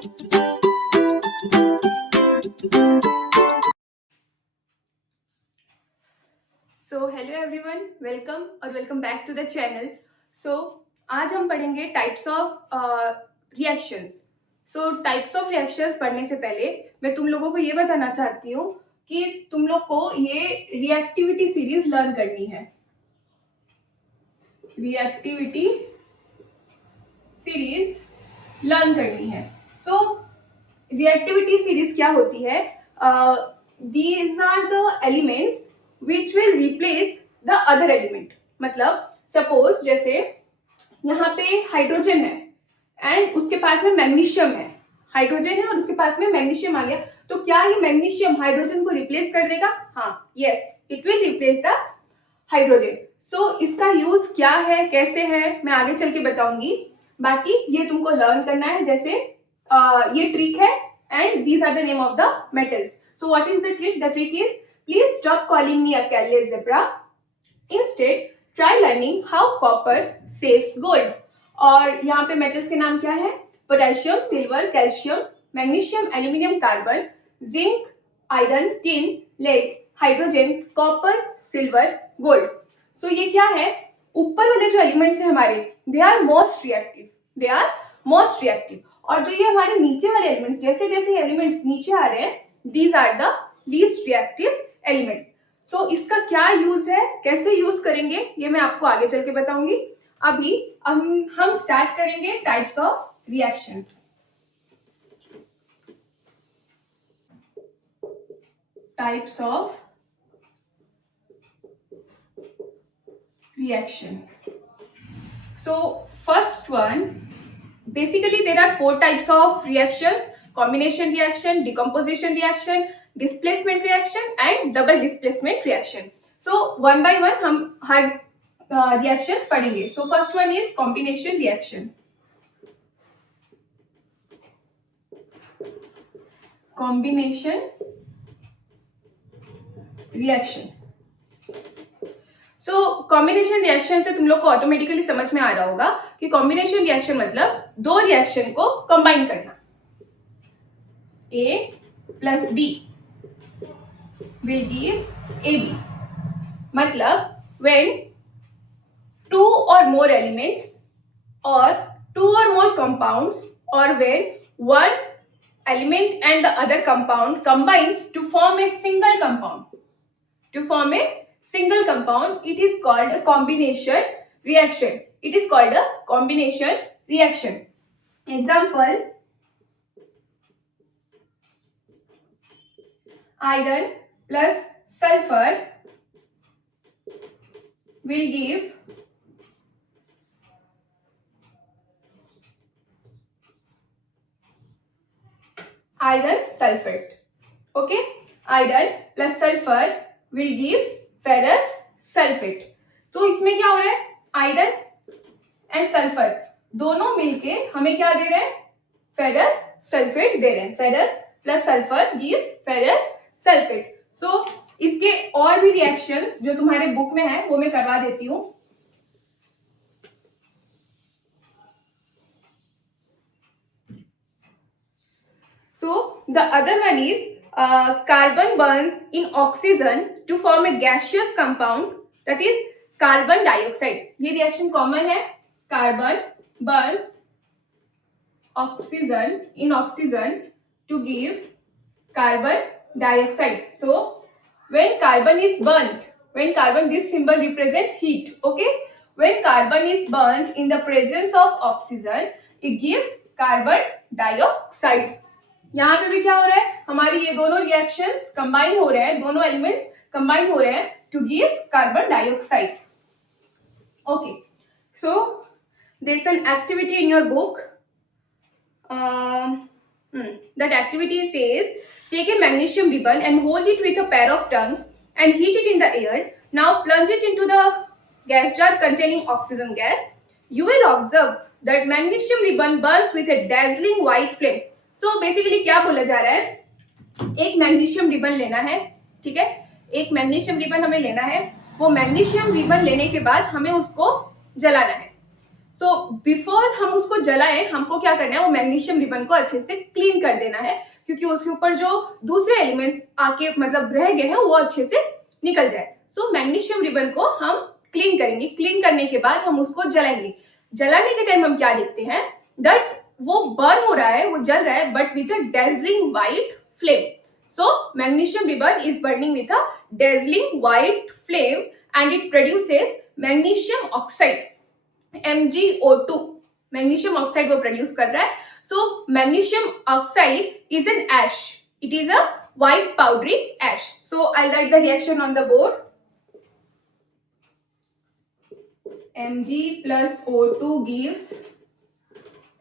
सो hello everyone, welcome और welcome back to the channel. So आज हम पढ़ेंगे types of reactions. So types of reactions पढ़ने से पहले मैं तुम लोगों को ये बताना चाहती हूँ कि तुम लोग को ये रिएक्टिविटी सीरीज लर्न करनी है। रिएक्टिविटी सीरीज लर्न करनी है। सो रिएक्टिविटी सीरीज क्या होती है? These are the elements which will replace the other element। मतलब सपोज जैसे यहाँ पे हाइड्रोजन है एंड उसके पास में मैग्नीशियम है। हाइड्रोजन है और उसके पास में मैग्नीशियम आ गया, तो क्या ये मैग्नीशियम हाइड्रोजन को रिप्लेस कर देगा? हाँ, yes, it will replace the hydrogen. So इसका यूज क्या है, कैसे है, मैं आगे चल के बताऊंगी। बाकी ये तुमको लर्न करना है। जैसे ये ट्रिक है and these are the name of the metals. So what is the trick? The trick is Please stop calling me a careless zebra. Instead, try learning how copper saves gold. और यहाँ पे metals के नाम क्या है? Potassium, silver, calcium, magnesium, aluminium, carbon, zinc, iron, tin, lead, hydrogen, copper, silver, gold. So ये क्या है? ऊपर वाले जो एलिमेंट्स है हमारे, they are most reactive. They are most reactive. और जो ये हमारे नीचे वाले एलिमेंट्स, जैसे जैसे एलिमेंट्स नीचे आ रहे हैं, these are the least reactive elements. So इसका क्या यूज है, कैसे यूज करेंगे, ये मैं आपको आगे चल के बताऊंगी। अभी हम स्टार्ट करेंगे types of reactions. Types of reaction. So first one, basically there are 4 types of reactions: combination reaction, decomposition reaction, displacement reaction and double displacement reaction. So one by one हम हर reactions पढ़ेंगे. So first one is combination reaction. Combination reaction. So combination reaction से तुम लोग को automatically समझ में आ रहा होगा कि कॉम्बिनेशन रिएक्शन मतलब दो रिएक्शन को कंबाइन करना। A plus B will give AB। मतलब when two or more elements or two or more compounds or when one element and the other compound combines to form a single compound, it is called a combination reaction. It is called a combination reaction. Example: iron plus sulfur will give iron sulfate. Okay, iron plus sulfur will give ferrous sulphate. तो इसमें क्या हो रहा है? Iron and sulphur दोनों मिलके हमें क्या दे रहे हैं? फेरस सल्फेट दे रहे हैं। Ferrous plus sulphur gives ferrous sulphate. So इसके और भी रिएक्शंस जो तुम्हारे बुक में है वो मैं करवा देती हूं। So the other one is carbon burns in oxygen to form a gaseous compound, that is carbon dioxide. ये रिएक्शन कॉमन है। Carbon burns oxygen in oxygen to give carbon dioxide. So when carbon is burnt, this symbol represents heat. Okay, when carbon is burnt in the presence of oxygen, it gives carbon dioxide. यहाँ पे भी क्या हो रहा है? हमारी ये दोनों रिएक्शंस कंबाइन हो रहे हैं, दोनों एलिमेंट्स कंबाइन हो रहे हैं to give carbon dioxide. Okay, so there is an activity in your book. That activity says take a magnesium ribbon and hold it with a pair of tongues and heat it in the air. Now plunge it into the gas jar containing oxygen gas. You will observe that magnesium ribbon burns with a dazzling white flame. So basically क्या बोला जा रहा है? एक magnesium ribbon लेना है, ठीक है? एक मैग्नीशियम रिबन हमें लेना है। वो मैग्नीशियम रिबन लेने के बाद हमें उसको जलाना है। सो बिफोर हम उसको जलाएं, हमको क्या करना है, वो मैग्नीशियम रिबन को अच्छे से क्लीन कर देना है, क्योंकि उसके ऊपर जो दूसरे एलिमेंट्स आके मतलब रह गए हैं वो अच्छे से निकल जाए। सो मैग्नीशियम रिबन को हम क्लीन करेंगे। क्लीन करने के बाद हम उसको जलाएंगे। जलाने के टाइम हम क्या देखते हैं, दैट वो बर्न हो रहा है, वो जल रहा है, but with a dazzling white flame. So magnesium ribbon is burning with a dazzling white flame and it produces magnesium oxide, MgO2। magnesium oxide वो produce कर रहा है। So magnesium oxide is an ash. It is a white powdery ash. So I'll write the reaction on the board. Mg plus O2 gives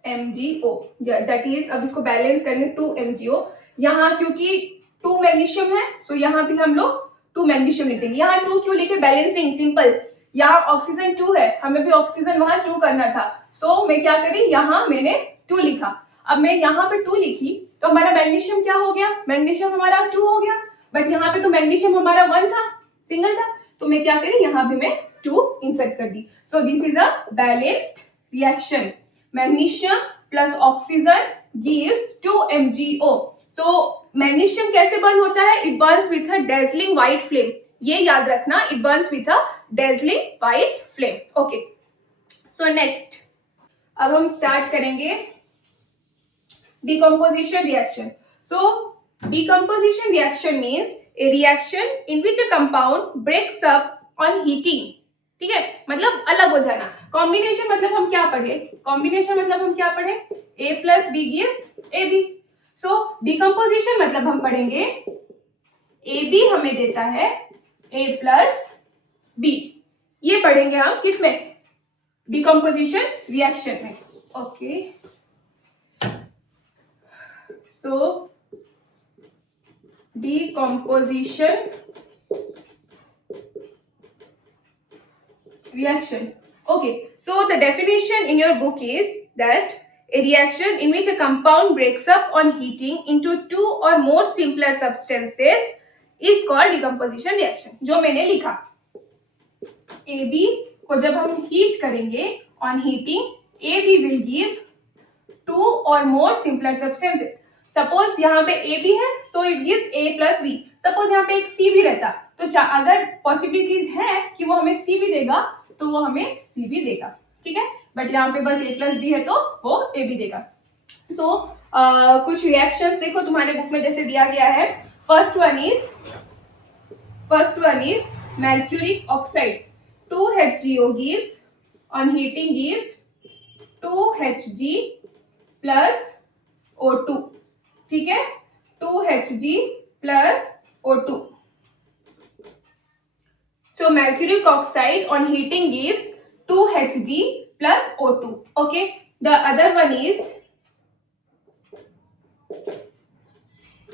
MgO. That is, अब इसको balance करेंगे 2 MgO। यहाँ क्योंकि 2 magnesium है, सो यहाँ भी हम लोग 2 मैग्नीशियम लिख देंगे। यहाँ 2 क्यों लिखे, बैलेंसिंग, सिंपल। यहाँ ऑक्सीजन 2 है, हमें भी ऑक्सीजन वहां 2 करना था, सो मैं क्या करी, यहाँ मैंने 2 लिखा। अब मैं यहाँ पे 2 लिखी तो हमारा मैग्नीशियम क्या हो गया, मैग्नीशियम हमारा 2 हो गया, बट यहाँ पे तो मैग्नीशियम हमारा 1 था, सिंगल था, तो मैं क्या करी, यहाँ भी मैं 2 इंसर्ट कर दी। So this is a balanced reaction. Magnesium plus oxygen gives 2 MgO। So magnesium कैसे बर्न होता है, it burns with a dazzling white flame. ये याद रखना, it burns with a dazzling white flame. Okay, so next अब हम start करेंगे decomposition reaction. So decomposition reaction means a reaction in which a compound breaks up on heating. ठीक है, मतलब अलग हो जाना। कॉम्बिनेशन मतलब हम क्या पढ़े, कॉम्बिनेशन मतलब हम क्या पढ़े, A plus B gives AB। So decomposition मतलब हम पढ़ेंगे AB हमें देता है A plus B। ये पढ़ेंगे हम किसमें, डिकम्पोजिशन रिएक्शन में। Okay, so decomposition reaction. Okay, so the definition in your book is that a reaction in which a compound breaks up on heating into 2 or more simpler substances is called decomposition reaction। जो मैंने लिखा, AB को जब हम heat करेंगे on heating, AB will give 2 or more simpler substances। Suppose यहाँ पे A B है, so it gives A plus B. Suppose यहाँ पे एक सी भी रहता तो अगर पॉसिबिलिटीज है कि वो हमें सी भी देगा तो वो हमें सी भी देगा, ठीक है, बट यहाँ पे बस ए प्लस बी है तो वो ए बी देगा। सो कुछ रिएक्शंस देखो तुम्हारे बुक में जैसे दिया गया है। First one is mercuric oxide, 2HgO gives on heating gives 2Hg plus O2, ठीक है, 2Hg plus O2। So mercuric oxide on heating gives 2Hg plus O2। Okay, the other one is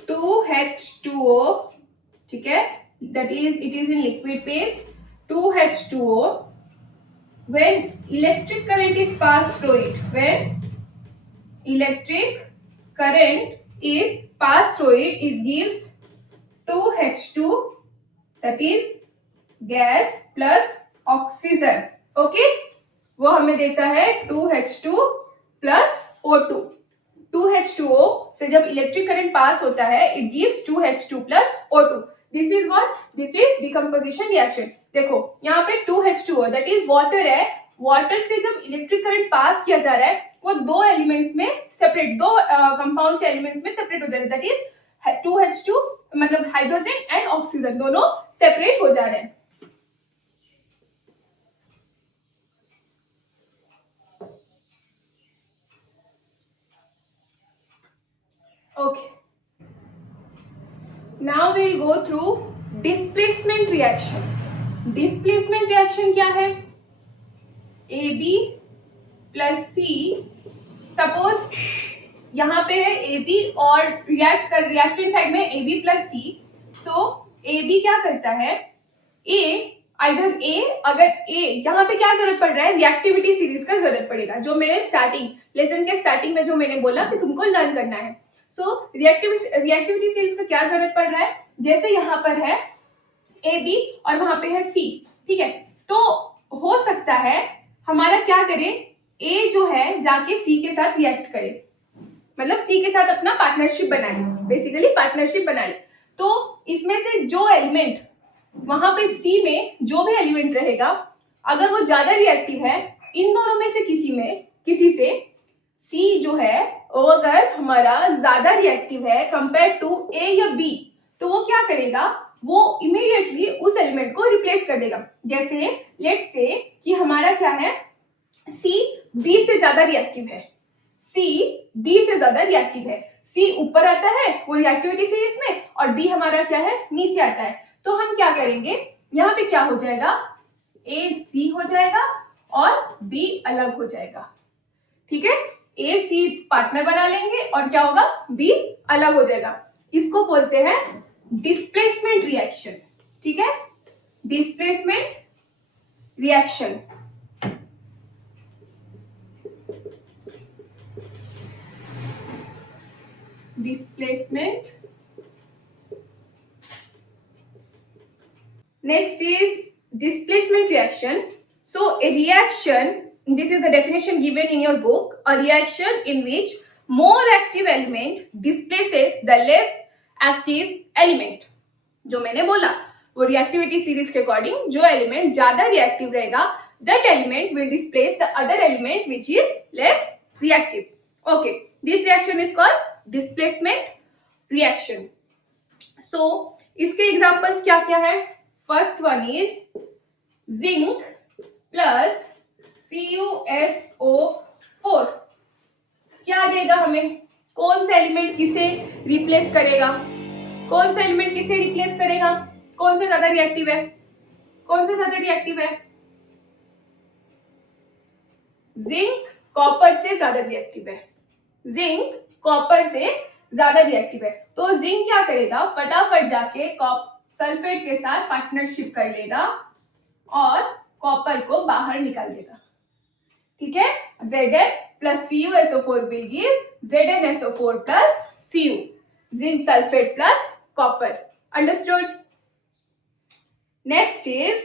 2H2O, ठीक है, that is it is in liquid phase, 2H2O। When electric current is passed through it, when electric current is passed through it, it gives 2H2, that is gas plus oxygen। okay, वो हमें देता है 2H2 plus O2। 2H2O से जब electric current pass होता है, it gives 2H2 plus O2। This is what? This is decomposition reaction। देखो यहाँ पे 2H2O that is water है, वाटर से जब इलेक्ट्रिक करंट पास किया जा रहा है वो दो एलिमेंट्स में सेपरेट, दो कंपाउंड से एलिमेंट्स में सेपरेट हो जा रहे हैं, दैट इज 2H2 मतलब हाइड्रोजन एंड ऑक्सीजन दोनों सेपरेट हो जा रहे हैं। Okay, now we will go through displacement reaction. Displacement reaction क्या है, AB प्लस C, सपोज यहाँ पे है AB और रिएक्टेंट साइड में AB प्लस C। सो AB क्या करता है, A आइदर A, अगर A यहाँ पे क्या जरूरत पड़ रहा है, रिएक्टिविटी सीरीज का जरूरत पड़ेगा, जो मैंने स्टार्टिंग लेसन के स्टार्टिंग में जो मैंने बोला कि तुमको लर्न करना है। सो रिएक्टिविटी सीरीज का क्या जरूरत पड़ रहा है, जैसे यहाँ पर है AB और वहां पे है C, ठीक है, तो हो सकता है हमारा क्या करें, ए जो है जाके सी के साथ रिएक्ट करे, मतलब सी के साथ अपना पार्टनरशिप बना ले, बेसिकली पार्टनरशिप बना ले। तो इसमें से जो एलिमेंट वहां पे सी में जो भी एलिमेंट रहेगा, अगर वो ज्यादा रिएक्टिव है इन दोनों में से किसी से सी जो है वो अगर हमारा ज्यादा रिएक्टिव है कंपेयर टू ए या बी, तो वो क्या करेगा, वो इमीडिएटली उस एलिमेंट को रिप्लेस कर देगा। जैसे लेट्स से कि हमारा क्या है, सी बी से ज्यादा रिएक्टिव है, सी बी से ज्यादा रिएक्टिव है, सी ऊपर आता है वो रिएक्टिविटी सीरीज में और बी हमारा क्या है, नीचे आता है। तो हम क्या करेंगे, यहाँ पे क्या हो जाएगा, ए सी हो जाएगा और बी अलग हो जाएगा। ठीक है, ए सी पार्टनर बना लेंगे और क्या होगा, बी अलग हो जाएगा। इसको बोलते हैं डिस्प्लेसमेंट रिएक्शन। ठीक है, displacement reaction. displacement. Next is displacement reaction. So a reaction, this is a definition given in your book, a reaction in which more active element displaces the less active element. जो मैंने बोला वो reactivity series के according जो element ज्यादा reactive रहेगा, that element will displace the other element which is less reactive. Okay, this reaction is called displacement reaction. So इसके examples क्या क्या है, first one is zinc plus CuSO4 क्या देगा हमें, कौन सा एलिमेंट किसे रिप्लेस करेगा, कौन सा एलिमेंट किसे रिप्लेस करेगा, कौन सा ज्यादा रिएक्टिव है, कौन सा ज्यादा रिएक्टिव है, जिंक कॉपर से ज्यादा रिएक्टिव है, जिंक कॉपर से ज्यादा रिएक्टिव है। तो जिंक क्या करेगा, फटाफट जाके सल्फेट के साथ पार्टनरशिप कर लेगा और कॉपर को बाहर निकाल देगा। ठीक है, Zn plus CuSO4 will give ZnSO4 plus Cu, zinc sulphate plus copper. Understood. Next is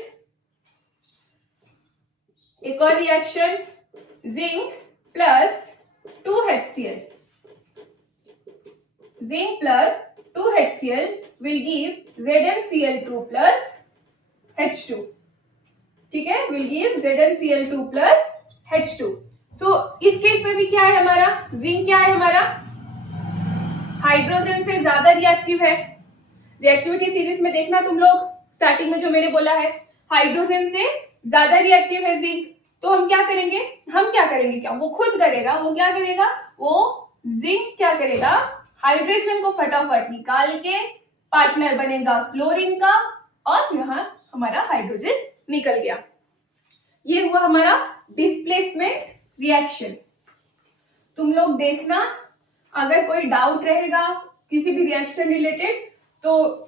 एक और reaction, zinc plus 2HCl, zinc plus 2HCl will give ZnCl2 plus H2. ठीक है, will give ZnCl2 plus H2. So इस case में भी क्या है हमारा, जिंक क्या है हमारा, हाइड्रोजन से ज्यादा रिएक्टिव है। रिएक्टिविटी सीरीज में देखना तुम लोग, स्टार्टिंग में जो मैंने बोला है हाइड्रोजन से ज्यादा रिएक्टिव है जिंक। तो हम क्या करेंगे, क्या वो खुद करेगा, वो क्या करेगा, वो जिंक क्या करेगा, हाइड्रोजन को फटाफट निकाल के पार्टनर बनेगा क्लोरीन का और यहाँ हमारा हाइड्रोजन निकल गया। ये हुआ हमारा डिस्प्लेसमेंट रिएक्शन। तुम लोग देखना, अगर कोई डाउट रहेगा किसी भी रिएक्शन रिलेटेड तो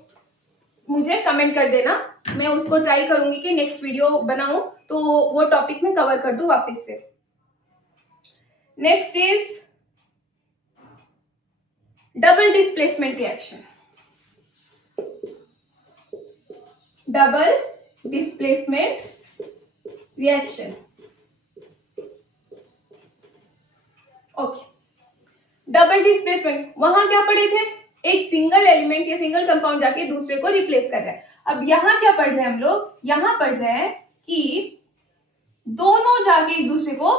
मुझे कमेंट कर देना, मैं उसको ट्राई करूंगी कि नेक्स्ट वीडियो बनाऊं तो वो टॉपिक में कवर कर दूं वापस से। Next is double displacement reaction. Double displacement reaction. Okay, double displacement, वहां क्या पढ़े थे, एक सिंगल एलिमेंट या सिंगल कंपाउंड जाके दूसरे को रिप्लेस कर रहा है। अब यहाँ क्या पढ़ रहे हैं हम लोग, यहाँ पढ़ रहे हैं कि दोनों जाके एक दूसरे को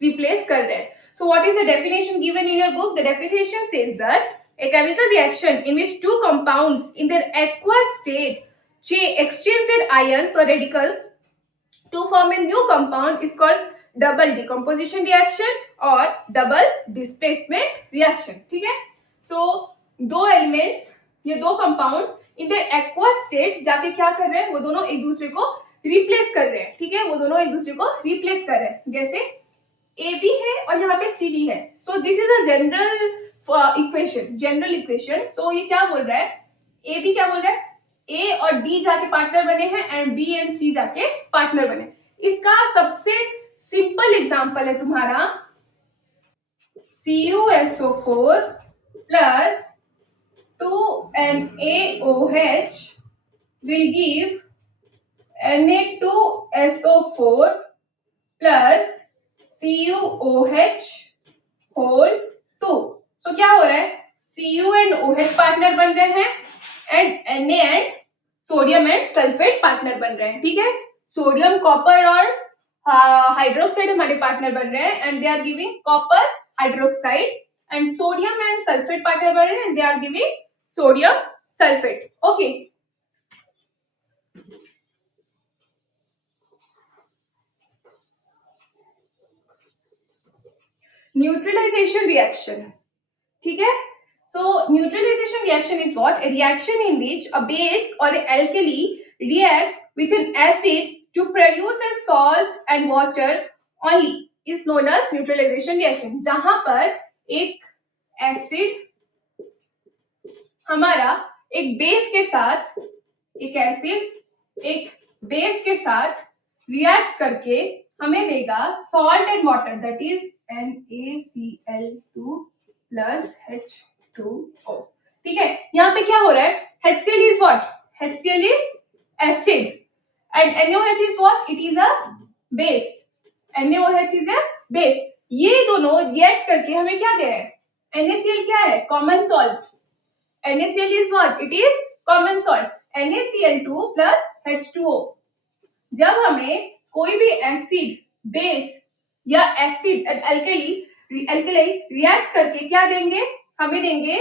रिप्लेस कर रहे हैं। So what is the definition given in your book? The definition says that a chemical reaction in which two compounds in their aqueous state exchange their ions or radicals to form a new compound is called double decomposition reaction or double displacement reaction. ठीक है, so दो elements, ये दो compounds in their aqueous state जाके क्या कर रहे हैं, वो दोनों एक दूसरे को रिप्लेस कर रहे हैं। ठीक है, वो दोनों एक दूसरे को रिप्लेस कर रहे हैं। जैसे ए बी है और यहाँ पे सी डी है। So this is a general equation. So ये क्या बोल रहा है, ए बी क्या बोल रहा है, ए और डी जाके पार्टनर बने हैं एंड बी एंड सी जाके पार्टनर बने। इसका सबसे सिंपल एग्जांपल है तुम्हारा CuSO4 plus 2NaOH will give Na2SO4 plus CuOH whole 2। सो क्या हो रहा है, Cu एंड OH पार्टनर बन रहे हैं and Na and sodium and sulphate partner बन रहे हैं। ठीक है, सोडियम कॉपर और हाइड्रोक्साइड हमारे पार्टनर बन रहे हैं and they are giving copper hydroxide, and sodium and sulphate partner बन रहे हैं and they are giving sodium sulphate. Okay, neutralization reaction. ठीक है, so neutralization reaction is what? A reaction in which a base or a alkali reacts with an acid to produce a salt and water only is known as neutralization reaction। जहां पर एक acid हमारा एक base के साथ, एक acid एक base के साथ रिएक्ट करके हमें देगा salt and water, that is NaCl2 plus H2O। ठीक है, यहाँ पे क्या हो रहा है, HCl is what? HCl is acid and NaOH is what? It is a base। NaOH is a base। ये दोनों रिएक्ट करके हमें क्या दे रहे हैं, NaCl क्या है, common salt. NaCl is what? It is common salt, NaCl2 plus H2O। जब हमें कोई भी एसिड बेस या एसिड एंड अल्कली रिएक्ट करके क्या देंगे, हमें देंगे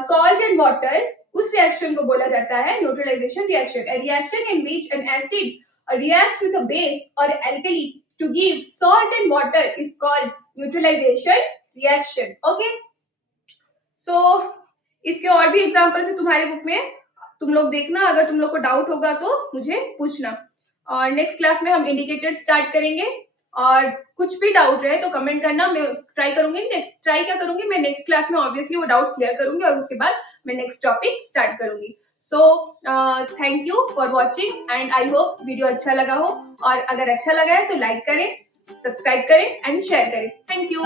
सॉल्ट एंड वाटर, उस रिएक्शन को बोला जाता है neutralization reaction. A reaction in which an acid reacts with a base or alkali to give salt and water is called neutralization reaction। Okay, so इसके और भी एग्जांपल्स है तुम्हारे बुक में, तुम लोग देखना, अगर तुम लोग को डाउट होगा तो मुझे पूछना। और नेक्स्ट क्लास में हम इंडिकेटर स्टार्ट करेंगे, और कुछ भी डाउट रहे तो कमेंट करना, मैं ट्राई क्या करूंगी, मैं नेक्स्ट क्लास में ऑब्वियसली वो डाउट्स क्लियर करूंगी और उसके बाद मैं नेक्स्ट टॉपिक स्टार्ट करूंगी। So thank you for watching and I hope video अच्छा लगा हो, और अगर अच्छा लगा है तो लाइक करें, सब्सक्राइब करें एंड शेयर करें। Thank you.